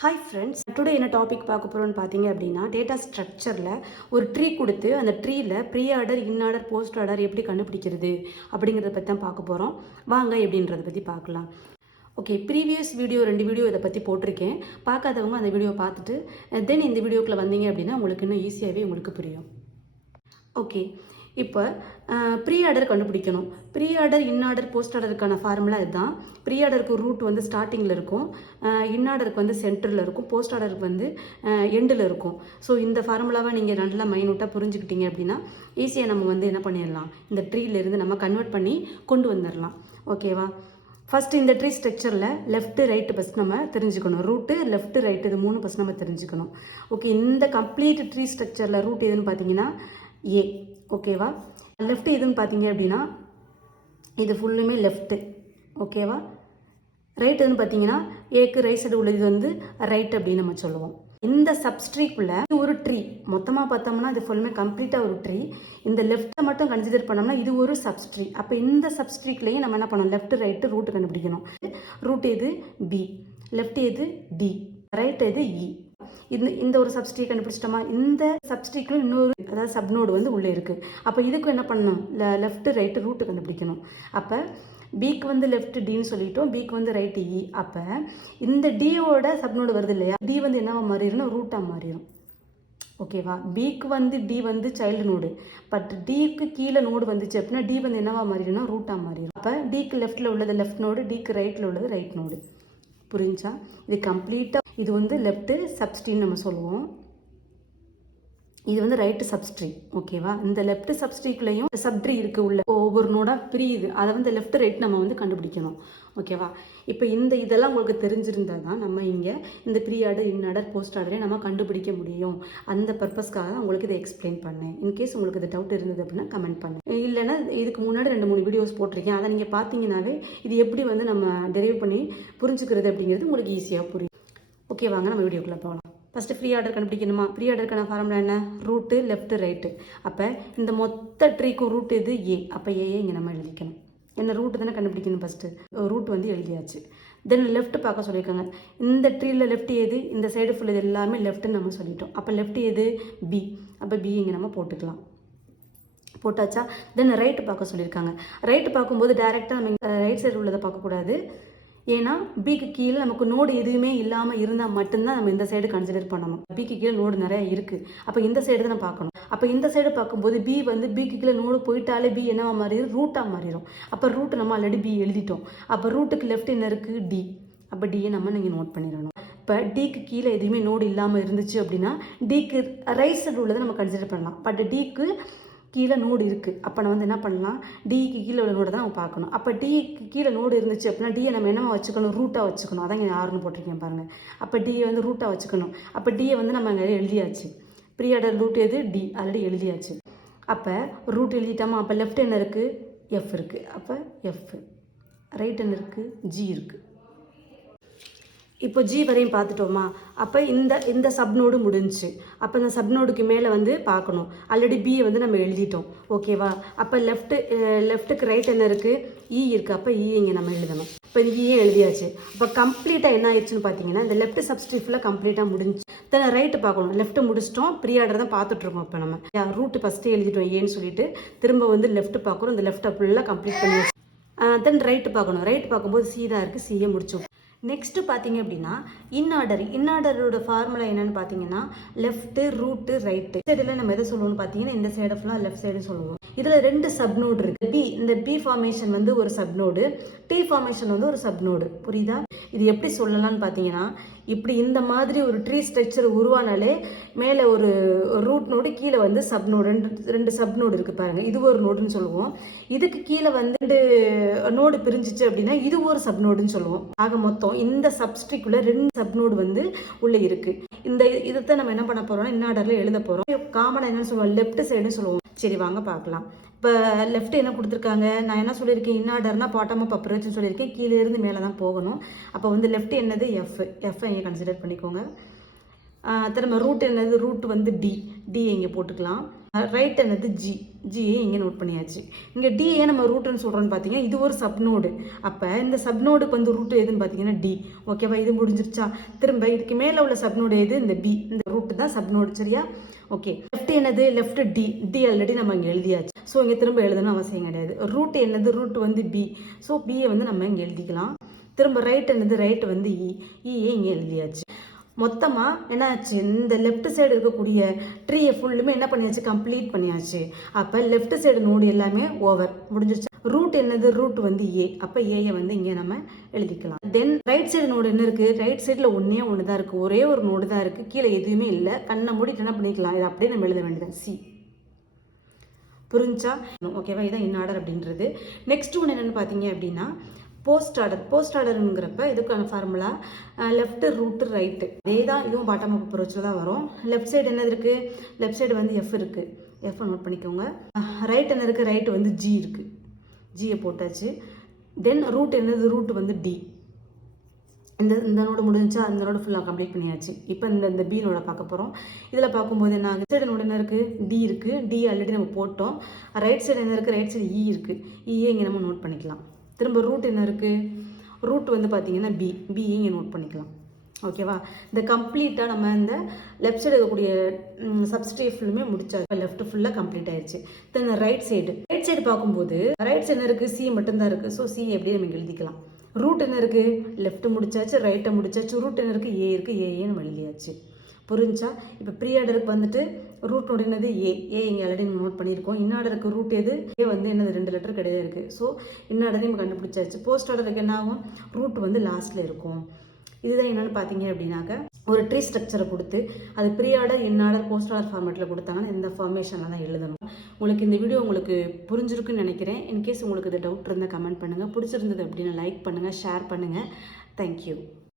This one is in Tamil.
ஹாய் ஃப்ரெண்ட்ஸ், டுடே என்ன டாபிக் பார்க்க போகிறோன்னு பார்த்தீங்க அப்படின்னா, டேட்டா ஸ்ட்ரக்சரில் ஒரு ட்ரீ கொடுத்து அந்த ட்ரீயில் pre order, in order, post order எப்படி கண்டுபிடிக்கிறது அப்படிங்கிறத பற்றி தான் பார்க்க போகிறோம். வாங்க எப்படின்றத பற்றி பார்க்கலாம். ஓகே, ப்ரீவியஸ் வீடியோ 2 வீடியோ இதை பற்றி போட்டிருக்கேன். பார்க்காதவங்க அந்த வீடியோ பார்த்துட்டு தென் இந்த வீடியோக்குள்ளே வந்தீங்க அப்படின்னா உங்களுக்கு இன்னும் ஈஸியாகவே உங்களுக்கு புரியும். ஓகே, இப்போ ப்ரீ ஆர்டர் கண்டுபிடிக்கணும். Pre order, in order, post ஆர்டருக்கான ஃபார்முலா இதுதான். ப்ரீ ஆர்டருக்கு ரூட் வந்து ஸ்டார்டிங்கில் இருக்கும், இன் ஆர்டருக்கு வந்து சென்டரில் இருக்கும், போஸ்ட் ஆர்டருக்கு வந்து எண்டில் இருக்கும். ஸோ இந்த ஃபார்முலாவை நீங்கள் நல்லா மைனூட்டாக புரிஞ்சுக்கிட்டீங்க அப்படின்னா ஈஸியாக நம்ம வந்து என்ன பண்ணிடலாம், இந்த ட்ரீலேருந்து நம்ம கன்வெர்ட் பண்ணி கொண்டு வந்துடலாம். ஓகேவா? ஃபஸ்ட்டு இந்த ட்ரீ ஸ்ட்ரக்சரில் லெஃப்ட்டு ரைட்டு ஃபஸ்ட் நம்ம தெரிஞ்சுக்கணும். ரூட்டு, லெஃப்ட்டு, ரைட்டு இது 3 ஃபஸ்ட் நம்ம தெரிஞ்சுக்கணும். ஓகே, இந்த கம்ப்ளீட் ட்ரீ ஸ்ட்ரக்சரில் ரூட் எதுன்னு பார்த்தீங்கன்னா ஏ. ஓகேவா? லெஃப்ட் எதுன்னு பார்த்தீங்க அப்படின்னா இது ஃபுல்லுமே லெஃப்ட்டு. ஓகேவா? ரைட் எதுன்னு பார்த்தீங்கன்னா ஏக்கு ரைட் சைடு உள்ளது வந்து ரைட் அப்படின்னு நம்ம சொல்லுவோம். இந்த சப்ஸ்ட்ரீக்குள்ளே ஒரு ட்ரீ மொத்தமாக பார்த்தோம்னா இது ஃபுல்லுமே கம்ப்ளீட்டாக ஒரு ட்ரீ. இந்த லெஃப்ட்டை மட்டும் கன்சிடர் பண்ணோம்னா இது ஒரு சப்ஸ்ட்ரீ. அப்போ இந்த சப்ஸ்ட்ரீக்லேயும் நம்ம என்ன பண்ணணும், லெஃப்ட் ரைட்டு ரூட்டு கண்டுபிடிக்கணும். ரூட் எது பி, லெஃப்ட் எது டி, ரைட் எது இ. இந்த ஒரு சப்ஸ்ட்ரீ கண்டுபிடிச்சிட்டோமா? இந்த சப்ஸ்ட்ரீக்கில் இன்னொரு அதாவது சப்னோடு வந்து உள்ளே இருக்குது. அப்போ இதுக்கும் என்ன பண்ணணும், லெஃப்ட் ரைட்டு ரூட்டு கண்டுபிடிக்கணும். அப்போ பிக்கு வந்து லெஃப்ட் டின்னு சொல்லிட்டோம், பிக்கு வந்து ரைட்டு இ. அப்போ இந்த டியோட சப்னோடு வருது இல்லையா, டி வந்து என்னவா மாறிடும், ரூட்டாக மாறிடும். ஓகேவா? பிக்கு வந்து டி வந்து சைல்டு நோடு, பட் டிக்கு கீழே நோடு வந்துச்சு அப்படின்னா டி வந்து என்னவா மாறிடும்னா ரூட்டாக மாறிடும். அப்போ டிக்கு லெஃப்ட்டில் உள்ளது லெஃப்ட் நோடு, டிக்கு ரைட்டில் உள்ளது ரைட் நோடு. புரிஞ்சா? இது கம்ப்ளீட்டாக இது வந்து லெஃப்ட்டு சப்ஸ்ட்ரீன்னு நம்ம சொல்லுவோம், இது வந்து ரைட்டு சப்ஸ்ட்ரீ. ஓகேவா? இந்த லெஃப்ட் சப்ஸ்ட்ரீக்குள்ளேயும் சப்ட்ரீ இருக்குது, உள்ள ஒவ்வொரு நோடாக பிரியுது. அதை வந்து லெஃப்ட் ரைட் நம்ம வந்து கண்டுபிடிக்கணும். ஓகேவா? இப்போ இதெல்லாம் உங்களுக்கு தெரிஞ்சிருந்தால் தான் நம்ம இங்கே இந்த pre order, in order, post ஆர்டரே நம்ம கண்டுபிடிக்க முடியும். அந்த பர்பஸ்க்காக தான் உங்களுக்கு இதை எக்ஸ்பிளைன் பண்ணேன். இன்கேஸ் உங்களுக்கு இது டவுட் இருந்தது அப்படின்னா கமெண்ட் பண்ணுங்கள். இல்லைன்னா இதுக்கு முன்னாடி 2-3 வீடியோஸ் போட்டிருக்கேன், அதை நீங்கள் பார்த்தீங்கன்னாவே இது எப்படி வந்து நம்ம டெரைவ் பண்ணி புரிஞ்சுக்கிறது அப்படிங்கிறது உங்களுக்கு ஈஸியாக புரியும். ஓகே, வாங்க நம்ம வீடியோக்குள்ளே போகலாம். ஃபஸ்ட்டு ப்ரீ ஆர்டர் கண்டுபிடிக்கணுமா? ப்ரீ ஆர்டருக்கான ஃபார்முலா என்ன, ரூட்டு லெஃப்ட்டு ரைட்டு. அப்போ இந்த மொத்த ட்ரீக்கும் ரூட் எது ஏ. அப்போ ஏஏ இங்கே நம்ம எழுதிக்கணும். என்ன, ரூட்டு தானே கண்டுபிடிக்கணும். ஃபஸ்ட்டு ரூட் வந்து எழுதியாச்சு. தென் லெஃப்ட் பார்க்க சொல்லியிருக்காங்க. இந்த ட்ரீயில் லெஃப்ட் எது, இந்த சைடு ஃபுல் இது எல்லாமே லெஃப்ட்டுன்னு நம்ம சொல்லிட்டோம். அப்போ லெஃப்ட் எது பி. அப்போ பி இங்கே நம்ம போட்டுக்கலாம். போட்டாச்சா? தென் ரைட்டு பார்க்க சொல்லியிருக்காங்க. ரைட்டு பார்க்கும்போது டேரெக்டாக நம்ம ரைட் சைடு உள்ளதை பார்க்கக்கூடாது. ஏன்னா பிக்கு கீழே நமக்கு நோடு எதுவுமே இல்லாமல் இருந்தால் மட்டும்தான் நம்ம இந்த சைடு கன்சிடர் பண்ணணும். பிக்கு கீழே நோடு நிறைய இருக்குது, அப்போ இந்த சைடு தான் பார்க்கணும். அப்போ இந்த சைடு பார்க்கும்போது பி வந்து பிக்கு கீழே நோடு போயிட்டாலே பி என்னவா மாறிடும், ரூட்டாக மாறிடும். அப்போ ரூட்டு நம்ம ஆல்ரெடி பி எழுதிட்டோம். அப்போ ரூட்டுக்கு லெஃப்ட் என்ன இருக்குது, டி. அப்போ டியை நம்ம நீங்கள் நோட் பண்ணிடணும். இப்போ டிக்கு கீழே எதுவுமே நோடு இல்லாமல் இருந்துச்சு அப்படின்னா டிக்கு ரைட் சைடு உள்ளதை நம்ம கன்சிடர் பண்ணலாம். பட் டிக்கு கீழே நோடு இருக்குது. அப்போ நம்ம வந்து என்ன பண்ணலாம், டிக்கு கீழே உள்ள நோடு தான் நம்ம பார்க்கணும். அப்போ டிக்கு கீழே நோடு இருந்துச்சு அப்படின்னா டியை நம்ம என்னவா வச்சுக்கணும், ரூட்டாக வச்சுக்கணும். அதான் இங்கே யாருன்னு போட்டிருக்கேன் பாருங்கள். அப்போ டியை வந்து ரூட்டாக வச்சுக்கணும். அப்போ டியை வந்து நம்ம நிறைய எழுதியாச்சு. ப்ரீ ஆர்டர் ரூட் எது டி, ஆல்ரெடி எழுதியாச்சு. அப்போ ரூட் எழுதிட்டோமா? அப்போ லெஃப்ட் என்ன இருக்குது, எஃப் இருக்குது. அப்போ எஃப். ரைட் என்ன இருக்குது, ஜி இருக்குது. இப்போ ஜி வரையும் பார்த்துட்டோமா? அப்போ இந்த சப்னோடு முடிஞ்சிச்சு. அப்போ இந்த சப்னோடுக்கு மேலே வந்து பார்க்கணும். ஆல்ரெடி பியை வந்து நம்ம எழுதிட்டோம். ஓகேவா? அப்போ லெஃப்ட்டுக்கு ரைட் என்ன இருக்குது, இ இருக்குது. அப்போ இ இங்கே நம்ம எழுதணும். இப்போ இங்கேயே எழுதியாச்சு. அப்போ கம்ப்ளீட்டாக என்ன ஆயிடுச்சுன்னு பார்த்தீங்கன்னா இந்த லெஃப்ட் சப்ஸ்ட்ரீ ஃபுல்லாக கம்ப்ளீட்டாக முடிஞ்சு. தென் ரைட்டு பார்க்கணும். லெஃப்ட்டு முடிச்சிட்டோம், ப்ரீ ஆர்டர் தான் பார்த்துட்ருக்கோம். இப்போ நம்ம ரூட்டு ஃபஸ்ட்டு எழுதிட்டோம் ஏன்னு சொல்லிட்டு திரும்ப வந்து லெஃப்ட்டு பார்க்குறோம். இந்த லெஃப்ட்டை ஃபுல்லாக கம்ப்ளீட் பண்ணியாச்சு. தென் ரைட்டு பார்க்கணும். ரைட்டு பார்க்கும்போது சி தான் இருக்குது, சியை முடிச்சோம். நெக்ஸ்ட்டு பார்த்தீங்க அப்படின்னா இன் ஆர்டரோட ஃபார்முலா என்னென்னு பார்த்தீங்கன்னா லெஃப்ட்டு ரூட்டு ரைட்டு. சைடில் நம்ம எதை சொல்லுவோம்னு பார்த்தீங்கன்னா இந்த சைடு ஃபுல்லாக லெஃப்ட் சைடு சொல்லுவோம். இதில் 2 சப்னோடு இருக்குது. பி, இந்த பி ஃபார்மேஷன் வந்து ஒரு சப்னோடு, டி ஃபார்மேஷன் வந்து ஒரு சப்னோடு. புரியுதா? இது எப்படி சொல்லலாம்னு பார்த்தீங்கன்னா இப்படி இந்த மாதிரி ஒரு ட்ரீ ஸ்ட்ரக்சர் உருவானாலே மேலே ஒரு ரூட் நோடு, கீழே வந்து சப்னோடு, ரெண்டு சப்னோடு இருக்குது பாருங்கள். இது ஒரு நோடுன்னு சொல்லுவோம். இதுக்கு கீழே வந்து 2 நோடு பிரிஞ்சிச்சு அப்படின்னா இது ஒரு சப்னோடுன்னு சொல்லுவோம். ஆக மொத்தம் இந்த சப்ஸ்ட்ரீக்குள்ளே 2 சப்னோடு வந்து உள்ளே இருக்குது. இதைத்தான் நம்ம என்ன பண்ண போகிறோம்னா இன் ஆர்டரில் எழுத போகிறோம். காமனாக என்னன்னு சொல்லுவோம், லெஃப்ட் சைடுன்னு சொல்லுவோம். சரி, வாங்க பார்க்கலாம். இப்போ லெஃப்ட் என்ன கொடுத்துருக்காங்க, நான் என்ன சொல்லியிருக்கேன், இன் ஆர்டர்னா பாட்டம் அப் அப்ரோச்னு சொல்லியிருக்கேன். கீழே இருந்து மேலே தான் போகணும். அப்போ வந்து லெஃப்ட் என்னது எஃப். எஃப்ஐ இங்கே கன்சிடர் பண்ணிக்கோங்க. திரும்ப ரூட் என்னது, ரூட் வந்து டி, டி இங்கே போட்டுக்கலாம். ரைட் என்னது ஜி, ஜியை இங்கே நோட் பண்ணியாச்சு. இங்கே டி ஏன் நம்ம ரூட்டுன்னு சொல்கிறோன்னு பார்த்தீங்கன்னா இது ஒரு சப்னோடு. அப்போ இந்த சப்னோடுக்கு வந்து ரூட் எதுன்னு பார்த்தீங்கன்னா டி. ஓகேவா, இது முடிஞ்சிருச்சா? திரும்ப இதுக்கு மேலே உள்ள சப்னோடு எது, இந்த பி. இந்த ரூட்டு தான் சப்னோடு. சரியா? ஓகே. லெஃப்ட் என்னது, லெஃப்ட் டி, டி ஆல்ரெடி நம்ம இங்கே எழுதியாச்சு. ஸோ இங்கே திரும்ப எழுதணும் அவசியம் கிடையாது. ரூட் என்னது, ரூட் வந்து பி. ஸோ பியை வந்து நம்ம இங்கே எழுதிக்கலாம். திரும்ப ரைட் என்னது, ரைட் வந்து இ, இஏ இங்கே எழுதியாச்சு. மொத்தமாக என்ன ஆச்சு, இந்த லெஃப்ட் சைடு இருக்கக்கூடிய ட்ரீயை ஃபுல்லுமே என்ன பண்ணியாச்சு, கம்ப்ளீட் பண்ணியாச்சு. அப்போ லெஃப்ட் சைடு நோடு எல்லாமே ஓவர் முடிஞ்சிருச்சு. ரூட் என்னது, ரூட் வந்து ஏ. அப்போ ஏயை வந்து இங்கே நம்ம எழுதிக்கலாம். தென் ரைட் சைடு நோடு என்ன இருக்குது, ரைட் சைடில் ஒன்றே ஒன்று தான் இருக்குது, ஒரே ஒரு நோடு தான் இருக்குது, கீழே எதுவுமே இல்லை. கண்ணை மூடிட்டு என்ன பண்ணிக்கலாம், இது அப்படியே நம்ம எழுத வேண்டியது சி. புரிஞ்சா? ஓகேவா, இதான் இன் ஆர்டர் அப்படின்றது. நெக்ஸ்ட் ஒன்று என்னென்னு பார்த்தீங்க அப்படின்னா போஸ்ட் ஆர்டர். போஸ்ட் ஆர்டருங்கிறப்ப இதுக்கான ஃபார்முலா லெஃப்ட் ரூட்டு ரைட்டு. அதே தான் இதுவும் பாட்டம் அப் அப்ரோச்சில் தான் வரும். லெஃப்ட் சைடு என்ன இருக்குது, லெஃப்ட் சைடு வந்து எஃப் இருக்குது, எஃப் நோட் பண்ணிக்கோங்க. ரைட் என்ன இருக்குது, ரைட்டு வந்து ஜி இருக்குது, ஜியை போட்டாச்சு. தென் ரூட் என்னது, ரூட் வந்து டி. இந்த நோடு முடிஞ்சா அந்த நோடு ஃபுல்லாக கம்ப்ளீட் பண்ணியாச்சு. இப்போ இந்த பி நோட பார்க்க போகிறோம். இதில் பார்க்கும்போது என்ன ஆகுது, சைடு நோடு என்ன இருக்குது, டி இருக்குது, டி ஆல்ரெடி நம்ம போட்டோம். ரைட் சைடு என்ன இருக்குது, ரைட் சைடு இ இருக்குது, இஏ இங்கே நம்ம நோட் பண்ணிக்கலாம். திரும்ப ரூட் என்ன இருக்குது, ரூட் வந்து பார்த்தீங்கன்னா பி, பிஏ இங்கே நோட் பண்ணிக்கலாம். ஓகேவா, இந்த கம்ப்ளீட்டாக நம்ம இந்த லெஃப்ட் சைடு இருக்கக்கூடிய சப்ஸ்டே ஃபுல்லுமே முடிச்சாச்சு. லெஃப்ட் ஃபுல்லாக கம்ப்ளீட் ஆயிடுச்சு. தென் ரைட் சைடு பார்க்கும்போது ரைட் சைடு என்ன இருக்குது, சி மட்டும்தான் இருக்குது. ஸோ சி எப்படியே நம்ம எழுதிக்கலாம். ரூட் என்ன இருக்குது, லெஃப்ட் முடிச்சாச்சு, ரைட்டை முடிச்சாச்சு. ரூட் என்ன இருக்குது, ஏ இருக்குது, ஏஏ நம்ம எழுதியாச்சு. புரிஞ்சா? இப்போ ப்ரீ ஆர்டருக்கு வந்துட்டு ரூட் நோட் என்னது ஏ, ஏ இங்கே ஆல்ரெடி நம்ம நோட் பண்ணியிருக்கோம். இன் ஆர்டருக்கு ரூட் எது, ஏ வந்து என்னது 2 லெட்டர் கிடையாது இருக்குது. ஸோ இன் ஆர்டரையும் நம்ம கண்டுபிடிச்சாச்சு. போஸ்ட் ஆர்டருக்கு என்ன ஆகும், ரூட் வந்து லாஸ்ட்டில் இருக்கும். இதுதான் என்னென்னு பார்த்தீங்க அப்படின்னாக்க ஒரு ட்ரீ ஸ்ட்ரக்சரை கொடுத்து அது pre order, in order, post order ஃபார்மேட்டில் கொடுத்தாங்கன்னா இந்த ஃபார்மேஷனில் தான் எழுதணும். உங்களுக்கு இந்த வீடியோ உங்களுக்கு புரிஞ்சிருக்குன்னு நினைக்கிறேன். இன்கேஸ் உங்களுக்கு இது டவுட் இருந்தால் கமெண்ட் பண்ணுங்கள். பிடிச்சிருந்தது அப்படின்னா லைக் பண்ணுங்கள், ஷேர் பண்ணுங்கள். தேங்க்யூ.